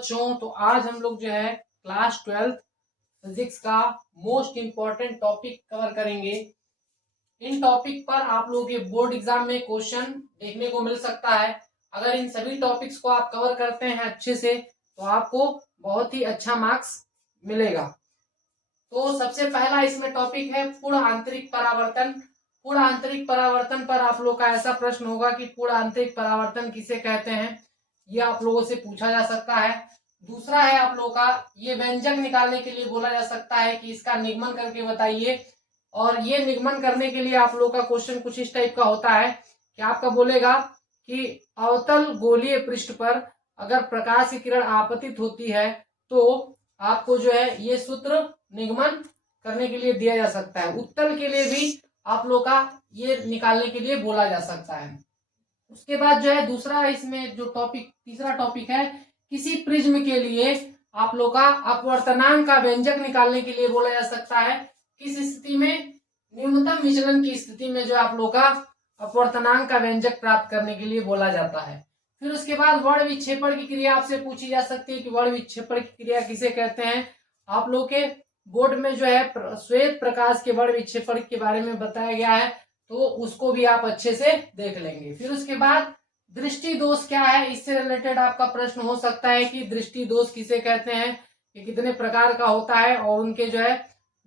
बच्चों, तो आज हम लोग जो है क्लास 12 फिजिक्स का मोस्ट इम्पॉर्टेंट टॉपिक कवर करेंगे। इन टॉपिक पर आप लोगों के बोर्ड एग्जाम में क्वेश्चन देखने को मिल सकता है। अगर इन सभी टॉपिक्स को आप कवर करते हैं अच्छे से तो आपको बहुत ही अच्छा मार्क्स मिलेगा। तो सबसे पहला इसमें टॉपिक है पूर्ण आंतरिक परावर्तन। पूर्ण आंतरिक परावर्तन पर आप लोग का ऐसा प्रश्न होगा कि पूर्ण आंतरिक परावर्तन किसे कहते हैं, ये आप लोगों से पूछा जा सकता है। दूसरा है आप लोगों का ये व्यंजक निकालने के लिए बोला जा सकता है कि इसका निगमन करके बताइए। और ये निगमन करने के लिए आप लोग का क्वेश्चन कुछ इस टाइप का होता है कि आपका बोलेगा कि अवतल गोलीय पृष्ठ पर अगर प्रकाश की किरण आपतित होती है तो आपको जो है ये सूत्र निगमन करने के लिए दिया जा सकता है। उत्तल के लिए भी आप लोग का ये निकालने के लिए बोला जा सकता है। उसके बाद जो है दूसरा इसमें जो टॉपिक तीसरा टॉपिक है किसी प्रिज्म के लिए आप लोग का अपवर्तनांक का व्यंजक निकालने के लिए बोला जा सकता है। किस स्थिति में, न्यूनतम विचलन की स्थिति में जो आप लोग का अपवर्तनांक का व्यंजक प्राप्त करने के लिए बोला जाता है। फिर उसके बाद वर्ण विक्षेपण की क्रिया आपसे पूछी जा सकती है कि वर्ण विक्षेपण की क्रिया किसे कहते हैं। आप लोग के बोर्ड में जो है श्वेत प्रकाश के वर्ण विक्षेपण के बारे में बताया गया है, तो उसको भी आप अच्छे से देख लेंगे। फिर उसके बाद दृष्टि दोष क्या है, इससे रिलेटेड आपका प्रश्न हो सकता है कि दृष्टि दोष किसे कहते हैं, ये कितने प्रकार का होता है और उनके जो है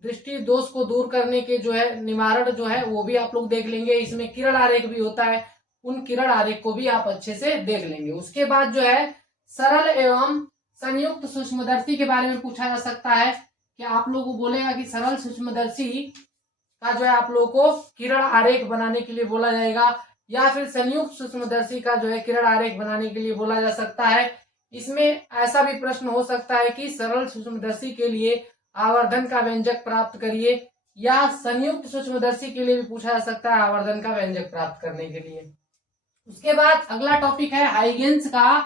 दृष्टि दोष को दूर करने के जो है निवारण जो है वो भी आप लोग देख लेंगे। इसमें किरण आरेख भी होता है, उन किरण आरेख को भी आप अच्छे से देख लेंगे। उसके बाद जो है सरल एवं संयुक्त सूक्ष्मदर्शी के बारे में पूछा जा सकता है कि आप लोग को बोलेगा कि सरल सूक्ष्मदर्शी का जो है आप लोगों को किरण आरेख बनाने के लिए बोला जाएगा या फिर संयुक्त सूक्ष्मदर्शी का जो है किरण आरेख बनाने के लिए बोला जा सकता है। इसमें ऐसा भी प्रश्न हो सकता है कि सरल सूक्ष्मदर्शी के लिए आवर्धन का व्यंजक प्राप्त करिए, या संयुक्त सूक्ष्मदर्शी के लिए भी पूछा जा सकता है आवर्धन का व्यंजक प्राप्त करने के लिए। उसके बाद अगला टॉपिक है हाइगेंस का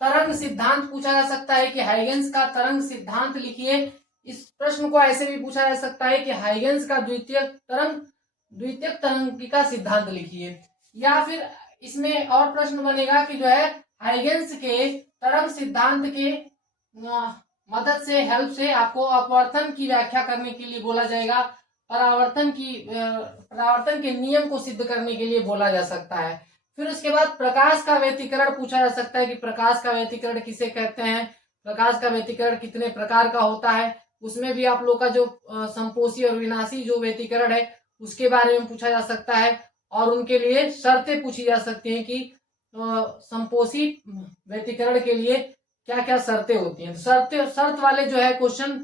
तरंग सिद्धांत पूछा जा सकता है कि हाइगेंस का तरंग सिद्धांत लिखिए। इस प्रश्न को ऐसे भी पूछा जा सकता है कि हाइगेंस का द्वितीयक तरंगिका सिद्धांत लिखिए, या फिर इसमें और प्रश्न बनेगा कि जो है हाइगेंस के तरंग सिद्धांत के मदद से हेल्प से आपको अपवर्तन की व्याख्या करने के लिए बोला जाएगा, परावर्तन के नियम को सिद्ध करने के लिए बोला जा सकता है। फिर उसके बाद प्रकाश का व्यतिकरण पूछा जा सकता है कि प्रकाश का व्यतिकरण किसे कहते हैं, प्रकाश का व्यतिकरण कितने प्रकार का होता है। उसमें भी आप लोग का जो संपोषी और विनाशी जो व्यतिकरण है उसके बारे में पूछा जा सकता है, और उनके लिए शर्तें पूछी जा सकती हैं कि संपोषी व्यतिकरण के लिए क्या क्या शर्तें होती हैं। शर्त वाले जो है क्वेश्चन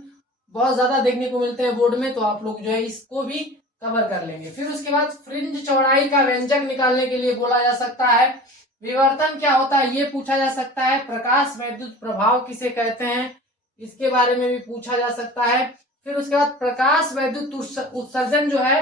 बहुत ज्यादा देखने को मिलते हैं बोर्ड में, तो आप लोग जो है इसको भी कवर कर लेंगे। फिर उसके बाद फ्रिंज चौड़ाई का व्यंजक निकालने के लिए बोला जा सकता है। विवर्तन क्या होता है ये पूछा जा सकता है। प्रकाश वैद्युत प्रभाव किसे कहते हैं, इसके बारे में भी पूछा जा सकता है। फिर उसके बाद प्रकाश वैद्युत उत्सर्जन जो है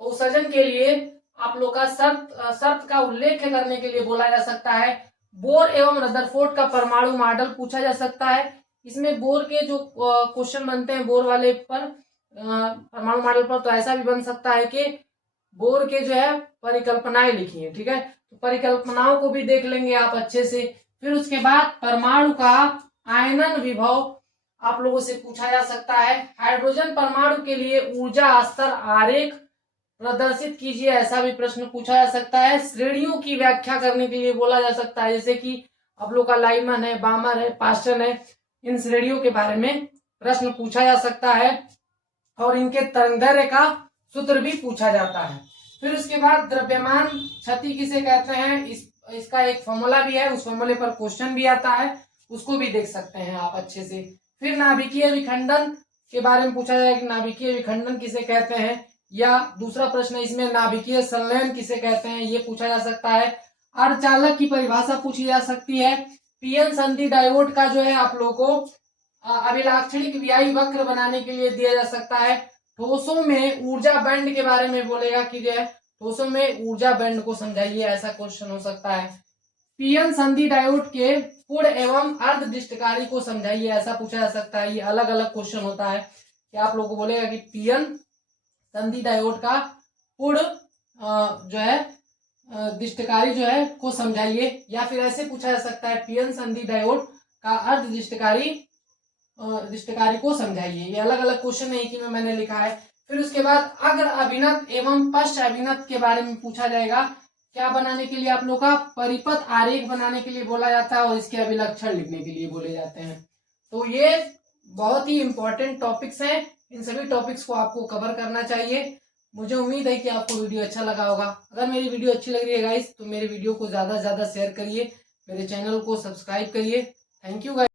उत्सर्जन के लिए आप लोग का शर्त का उल्लेख करने के लिए बोला जा सकता है। बोर एवं रदरफोर्ड का परमाणु मॉडल पूछा जा सकता है। इसमें बोर के जो क्वेश्चन बनते हैं बोर वाले पर परमाणु मॉडल पर, तो ऐसा भी बन सकता है कि बोर के जो है परिकल्पनाएं लिखी है, ठीक है, तो परिकल्पनाओं को भी देख लेंगे आप अच्छे से। फिर उसके बाद परमाणु का आयनन विभव आप लोगों से पूछा जा सकता है। हाइड्रोजन परमाणु के लिए ऊर्जा स्तर आरेख प्रदर्शित कीजिए, ऐसा भी प्रश्न पूछा जा सकता है। श्रेणियों की व्याख्या करने के लिए बोला जा सकता है, जैसे कि आप लोग का लाइमन है, बामर है, पास्टन है, इन श्रेणियों के बारे में प्रश्न पूछा जा सकता है और इनके तरंगदैर्घ्य का सूत्र भी पूछा जाता है। फिर उसके बाद द्रव्यमान क्षति किसे कहते हैं, इसका एक फॉर्मूला भी है, उस फॉर्मूले पर क्वेश्चन भी आता है, उसको भी देख सकते हैं आप अच्छे से। फिर नाभिकीय विखंडन के बारे में पूछा जाएगा कि नाभिकीय विखंडन किसे कहते हैं, या दूसरा प्रश्न इसमें नाभिकीय संलयन किसे कहते हैं ये पूछा जा सकता है। अर्धचालक की परिभाषा पूछी जा सकती है। पीएन संधि डायोड का जो है आप लोगों को अभिलाक्षणिक व्यायी वक्र बनाने के लिए दिया जा सकता है। ठोसों में ऊर्जा बैंड के बारे में बोलेगा कि जो है ठोसों में ऊर्जा बैंड को समझाइए, ऐसा क्वेश्चन हो सकता है। पीएन संधि डायोड के पूर्ण एवं अर्धदिष्टकारी को समझाइए, ऐसा पूछा जा सकता है। ये अलग अलग क्वेश्चन होता है कि आप लोगों को बोलेगा कि पीएन संधि डायोड का पूर्ण जो है दिष्टकारी जो है को समझाइए। या फिर ऐसे पूछा जा सकता है पीएन संधि डायोड का अर्ध दिष्टकारी को समझाइए। ये अलग अलग क्वेश्चन है कि मैंने लिखा है। फिर उसके बाद अग्र अभिनत एवं पश्च अभिनत के बारे में पूछा जाएगा। क्या बनाने के लिए आप लोग का परिपथ आरेख बनाने के लिए बोला जाता है और इसके अभिलक्षण लिखने के लिए बोले जाते हैं। तो ये बहुत ही इंपॉर्टेंट टॉपिक्स हैं। इन सभी टॉपिक्स को आपको कवर करना चाहिए। मुझे उम्मीद है कि आपको वीडियो अच्छा लगा होगा। अगर मेरी वीडियो अच्छी लग रही है गाइस तो मेरे वीडियो को ज़्यादा से ज़्यादा शेयर करिए, मेरे चैनल को सब्सक्राइब करिए। Thank you guys.